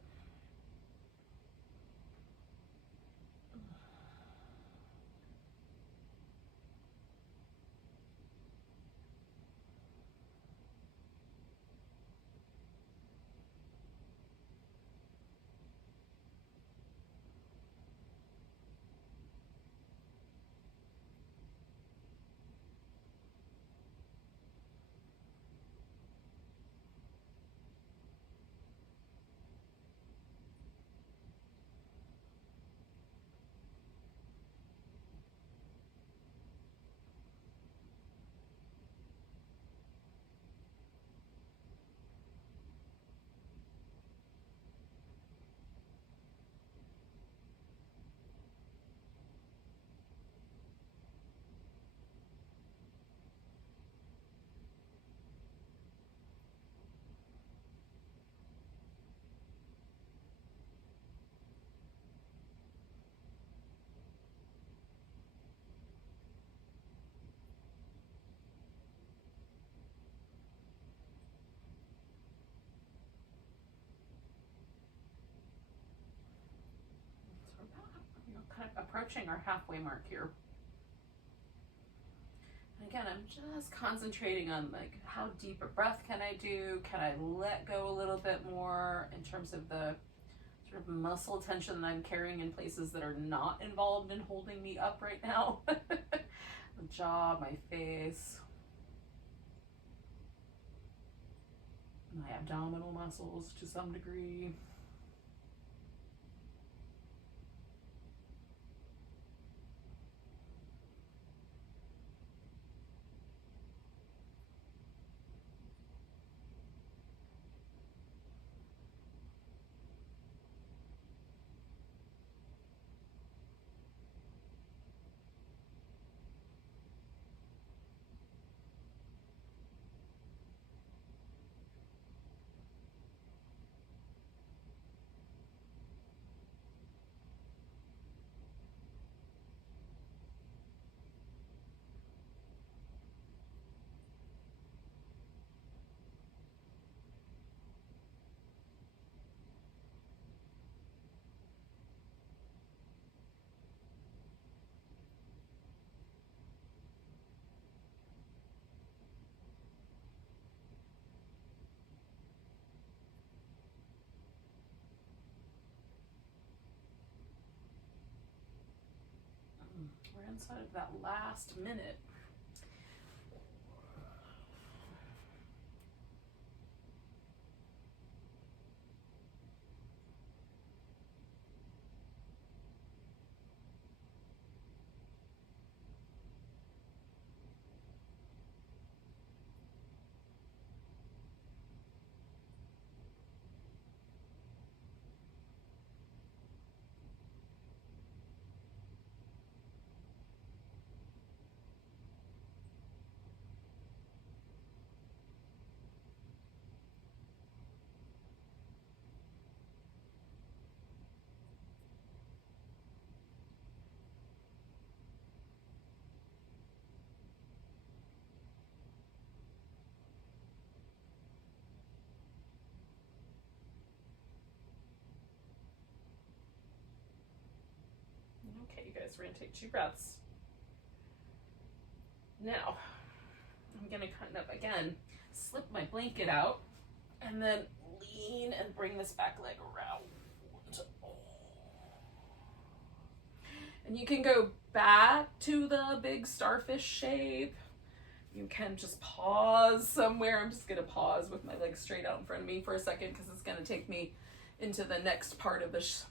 Kind of approaching our halfway mark here. And again, I'm just concentrating on like how deep a breath can I do? Can I let go a little bit more in terms of the sort of muscle tension that I'm carrying in places that are not involved in holding me up right now? The jaw, my face, my abdominal muscles to some degree. We're inside of that last minute. Okay, you guys, we're gonna take 2 breaths. Now, I'm gonna kind of, again, slip my blanket out and then lean and bring this back leg around. And you can go back to the big starfish shape. You can just pause somewhere. I'm just gonna pause with my legs straight out in front of me for a second because it's gonna take me into the next part of this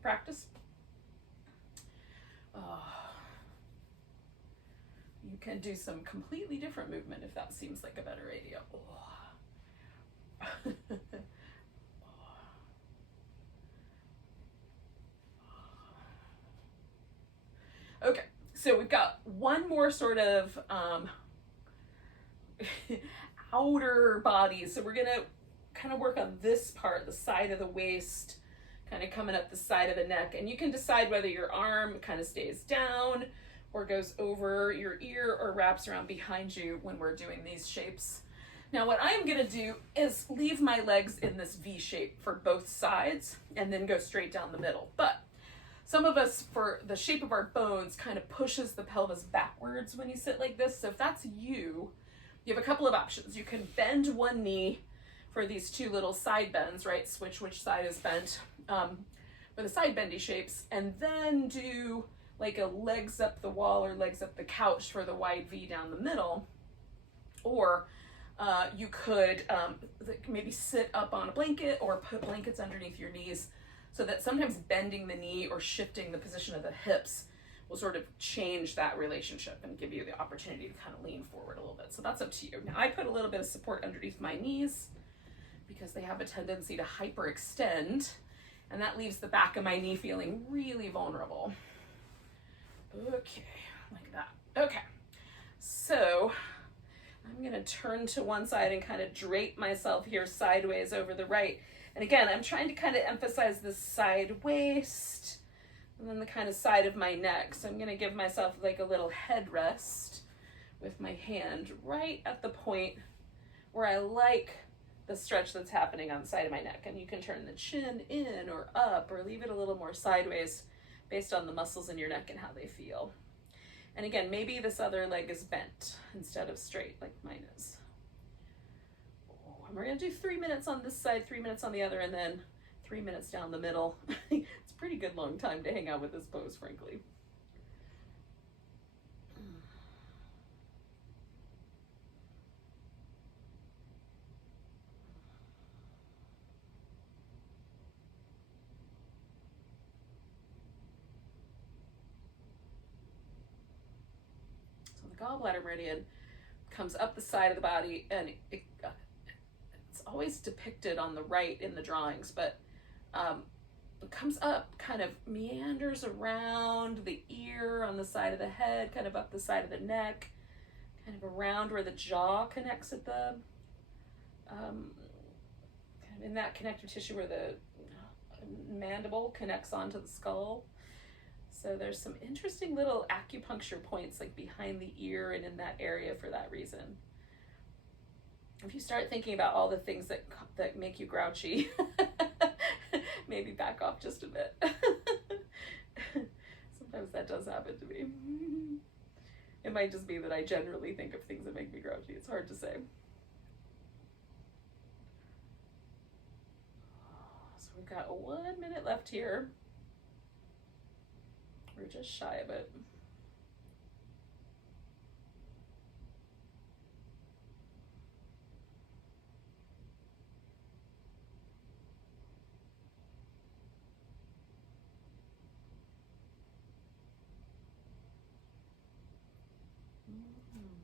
practice. You can do some completely different movement if that seems like a better idea. Okay, so we've got one more sort of outer body. So we're gonna kind of work on this part, the side of the waist, kind of coming up the side of the neck. And you can decide whether your arm kind of stays down or goes over your ear or wraps around behind you when we're doing these shapes. Now what I'm gonna do is leave my legs in this V shape for both sides and then go straight down the middle. But some of us, for the shape of our bones, kind of pushes the pelvis backwards when you sit like this. So if that's you, you have a couple of options. You can bend one knee for these two little side bends, right? Switch which side is bent for the side bendy shapes, and then do like a legs up the wall or legs up the couch for the wide V down the middle. Or you could maybe sit up on a blanket or put blankets underneath your knees, so that sometimes bending the knee or shifting the position of the hips will sort of change that relationship and give you the opportunity to kind of lean forward a little bit. So that's up to you. Now I put a little bit of support underneath my knees because they have a tendency to hyperextend, and that leaves the back of my knee feeling really vulnerable. Okay, like that. Okay, so I'm gonna turn to one side and kind of drape myself here sideways over the right. And again, I'm trying to kind of emphasize the side waist and then the kind of side of my neck. So I'm gonna give myself like a little head rest with my hand right at the point where I like the stretch that's happening on the side of my neck. And you can turn the chin in or up or leave it a little more sideways based on the muscles in your neck and how they feel. And again, maybe this other leg is bent instead of straight like mine is. And we're gonna do 3 minutes on this side, 3 minutes on the other, and then 3 minutes down the middle. It's a pretty good long time to hang out with this pose, frankly. So the Gallbladder Meridian comes up the side of the body, and it's always depicted on the right in the drawings, but it comes up, kind of meanders around the ear on the side of the head, kind of up the side of the neck, kind of around where the jaw connects at the, kind of in that connective tissue where the mandible connects onto the skull. So there's some interesting little acupuncture points like behind the ear and in that area for that reason. If you start thinking about all the things that make you grouchy, maybe back off just a bit. Sometimes that does happen to me. It might just be that I generally think of things that make me grouchy. It's hard to say. So we've got 1 minute left here. We're just shy of it.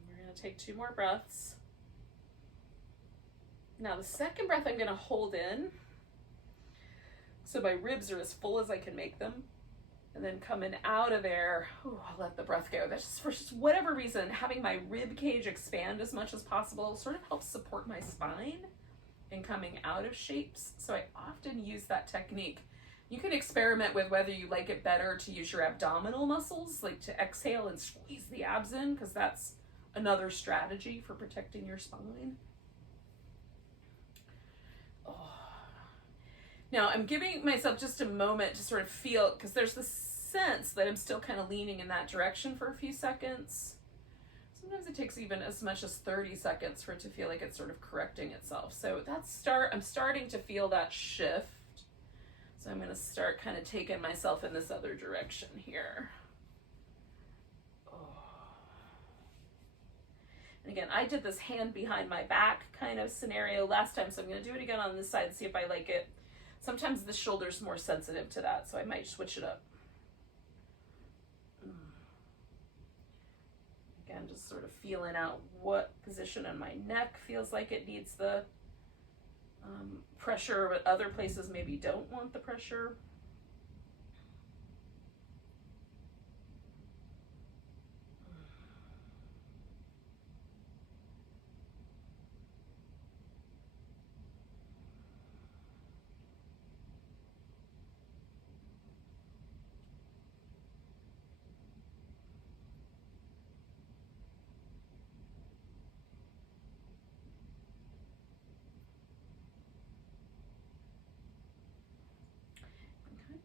We're going to take 2 more breaths. Now the second breath I'm going to hold in, so my ribs are as full as I can make them. And then coming out of there, I'll let the breath go. That's just for whatever reason, having my rib cage expand as much as possible sort of helps support my spine in coming out of shapes. So I often use that technique. You can experiment with whether you like it better to use your abdominal muscles, like to exhale and squeeze the abs in, because that's another strategy for protecting your spine. Now I'm giving myself just a moment to sort of feel, because there's this sense that I'm still kind of leaning in that direction for a few seconds. So Sometimes it takes even as much as 30 seconds for it to feel like it's sort of correcting itself. So I'm starting to feel that shift. So I'm going to start kind of taking myself in this other direction here. And again, I did this hand behind my back kind of scenario last time, so I'm going to do it again on this side and see if I like it. Sometimes the shoulder's more sensitive to that, so I might switch it up. Again, just sort of feeling out what position on my neck feels like it needs the pressure, but other places maybe don't want the pressure.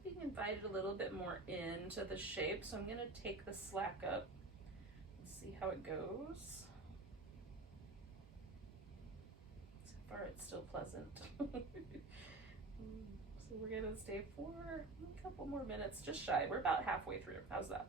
Being invited a little bit more into the shape, so I'm going to take the slack up and see how it goes. So far it's still pleasant. So we're going to stay for a couple more minutes, just shy. We're about halfway through. How's that?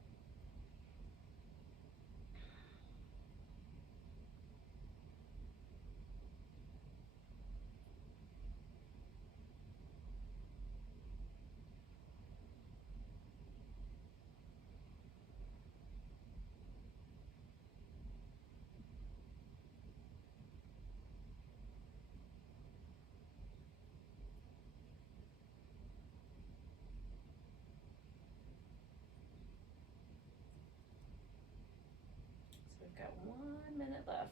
We've got 1 minute left.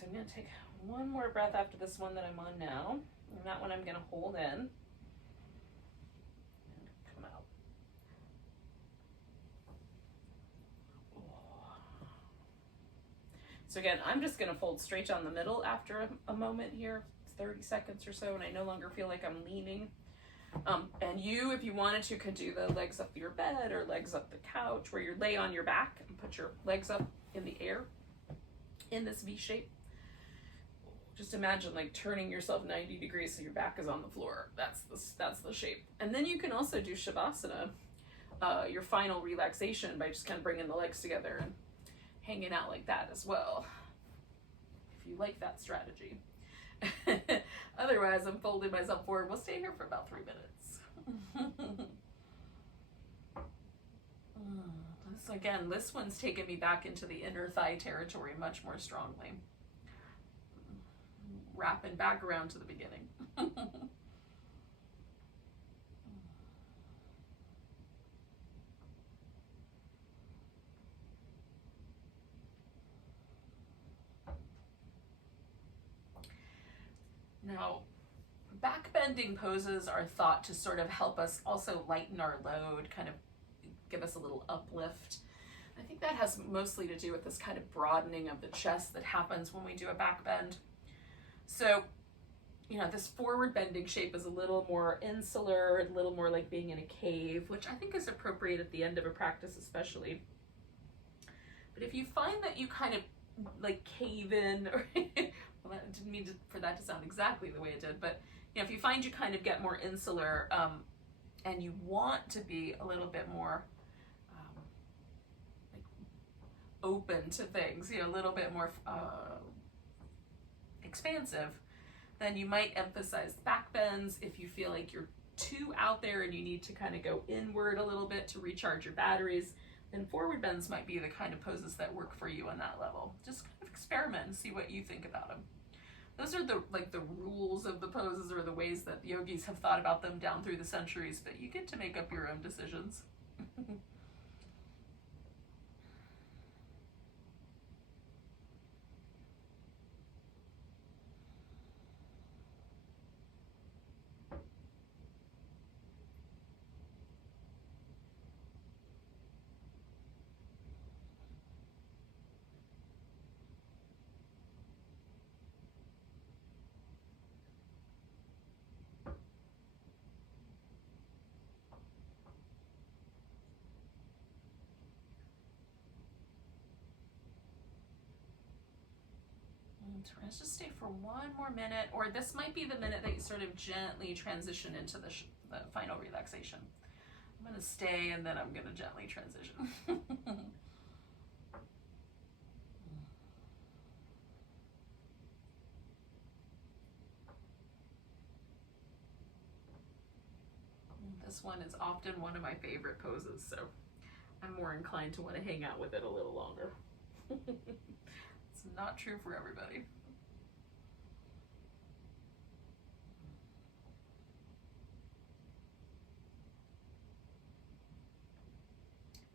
So I'm going to take one more breath after this one that I'm on now. And that one I'm going to hold in and come out. So again, I'm just going to fold straight down the middle after a moment here, 30 seconds or so, and I no longer feel like I'm leaning. And you, if you wanted to, could do the legs up your bed or legs up the couch, where you lay on your back and put your legs up in the air in this V shape. Just imagine like turning yourself 90 degrees so your back is on the floor. That's the shape. And then you can also do Shavasana, your final relaxation, by just kind of bringing the legs together and hanging out like that as well, if you like that strategy. Otherwise, I'm folding myself forward. We'll stay here for about 3 minutes. Again, this one's taken me back into the inner thigh territory much more strongly. Wrapping back around to the beginning. Now, back bending poses are thought to sort of help us also lighten our load, kind of give us a little uplift. I think that has mostly to do with this kind of broadening of the chest that happens when we do a back bend. So, you know, this forward bending shape is a little more insular, a little more like being in a cave, which I think is appropriate at the end of a practice especially. But if you find that you kind of like cave in, or well, I didn't mean for that to sound exactly the way it did, but you know, if you find you kind of get more insular and you want to be a little bit more like open to things, you know, a little bit more expansive, then you might emphasize back bends. If you feel like you're too out there and you need to kind of go inward a little bit to recharge your batteries, then forward bends might be the kind of poses that work for you on that level. Just kind of experiment and see what you think about them. Those are the rules of the poses, or the ways that yogis have thought about them down through the centuries, but you get to make up your own decisions. Let's just stay for one more minute, or this might be the minute that you sort of gently transition into the final relaxation. I'm going to stay and then I'm going to gently transition. This one is often one of my favorite poses, so I'm more inclined to want to hang out with it a little longer. It's not true for everybody.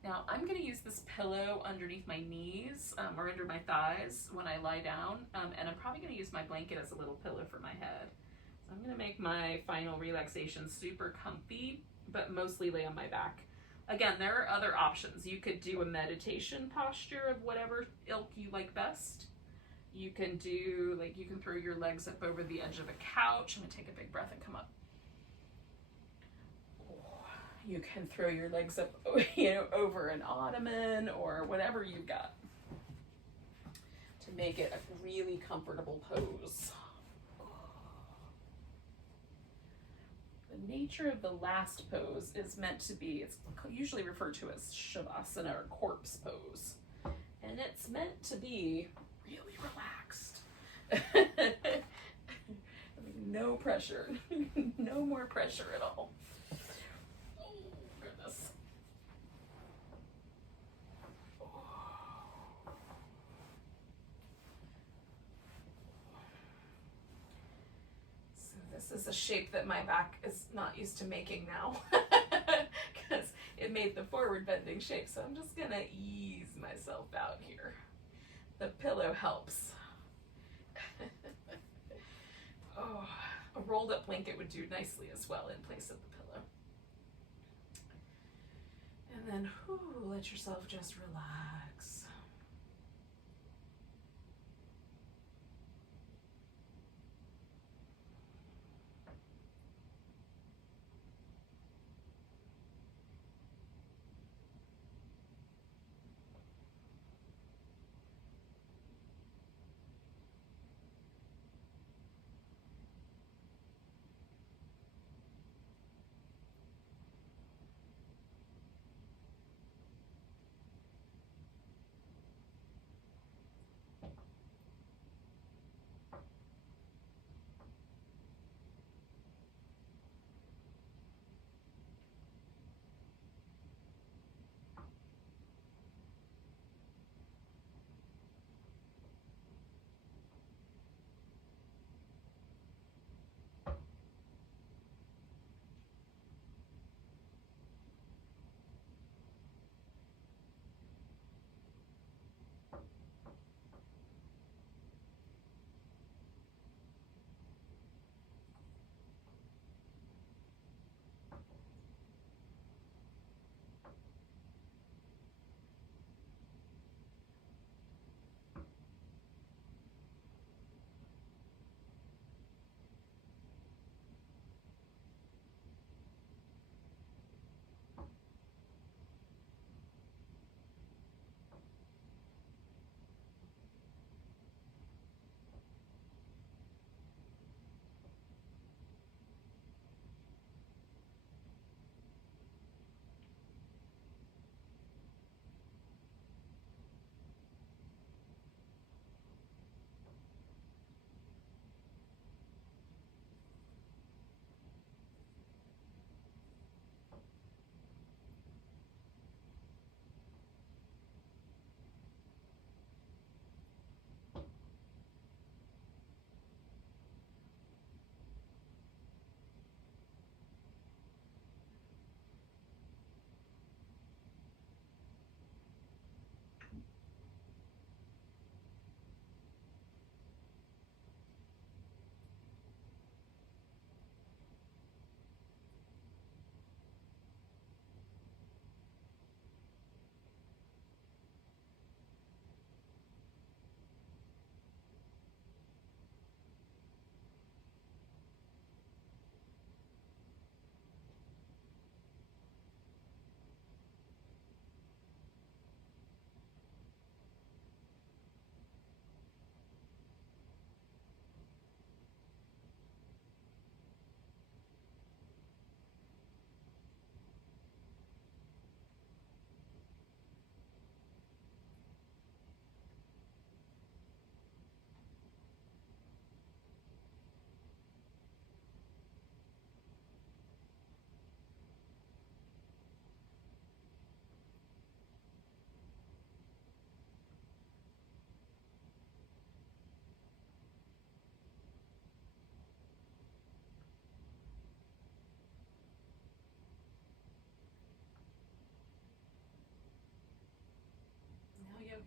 Now I'm going to use this pillow underneath my knees or under my thighs when I lie down, and I'm probably going to use my blanket as a little pillow for my head. So I'm going to make my final relaxation super comfy, but mostly lay on my back. Again, there are other options. You could do a meditation posture of whatever ilk you like best. You can do, like, you can throw your legs up over the edge of a couch. I'm going to take a big breath and come up. You can throw your legs up, over an ottoman or whatever you've got to make it a really comfortable pose. The nature of the last pose is meant to be, it's usually referred to as Shavasana or corpse pose. And it's meant to be really relaxed. No pressure, no more pressure at all. Oh, goodness. So this is a shape that my back is not used to making now, because it made the forward bending shape. So I'm just gonna ease myself out here. The pillow helps. Oh, a rolled up blanket would do nicely as well in place of the pillow. And then let yourself just relax.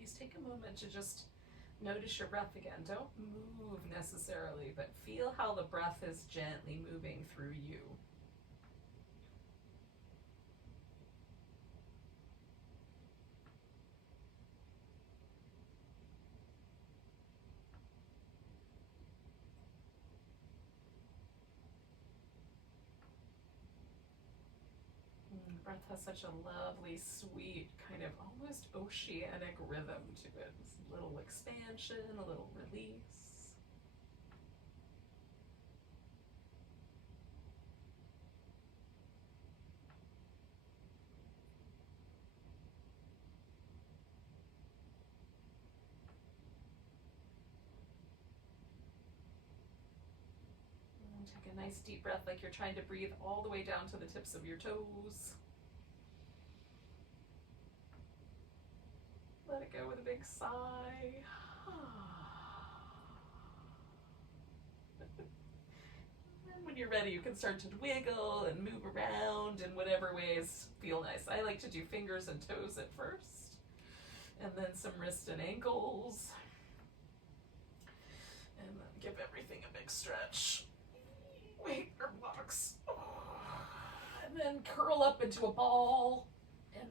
Please take a moment to just notice your breath again. Don't move necessarily, but feel how the breath is gently moving through you. Breath has such a lovely, sweet, kind of almost oceanic rhythm to it. This little expansion, a little release. And take a nice deep breath like you're trying to breathe all the way down to the tips of your toes. Let it go with a big sigh. And when you're ready, you can start to wiggle and move around in whatever ways feel nice. I like to do fingers and toes at first, and then some wrists and ankles. And then give everything a big stretch. Weight or blocks. And then curl up into a ball. And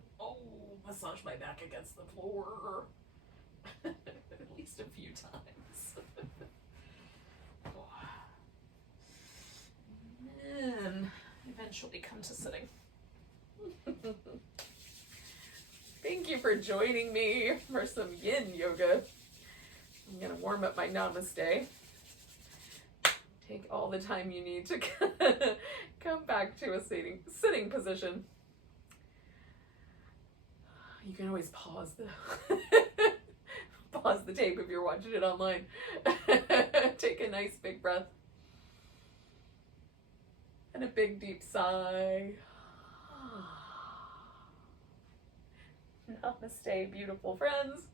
massage my back against the floor. At least a few times. And then eventually come to sitting. Thank you for joining me for some yin yoga. I'm going to warm up my Namaste. Take all the time you need to come back to a sitting position. You can always pause the tape if you're watching it online. Take a nice big breath. And a big deep sigh. Namaste, beautiful friends.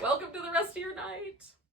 Welcome to the rest of your night.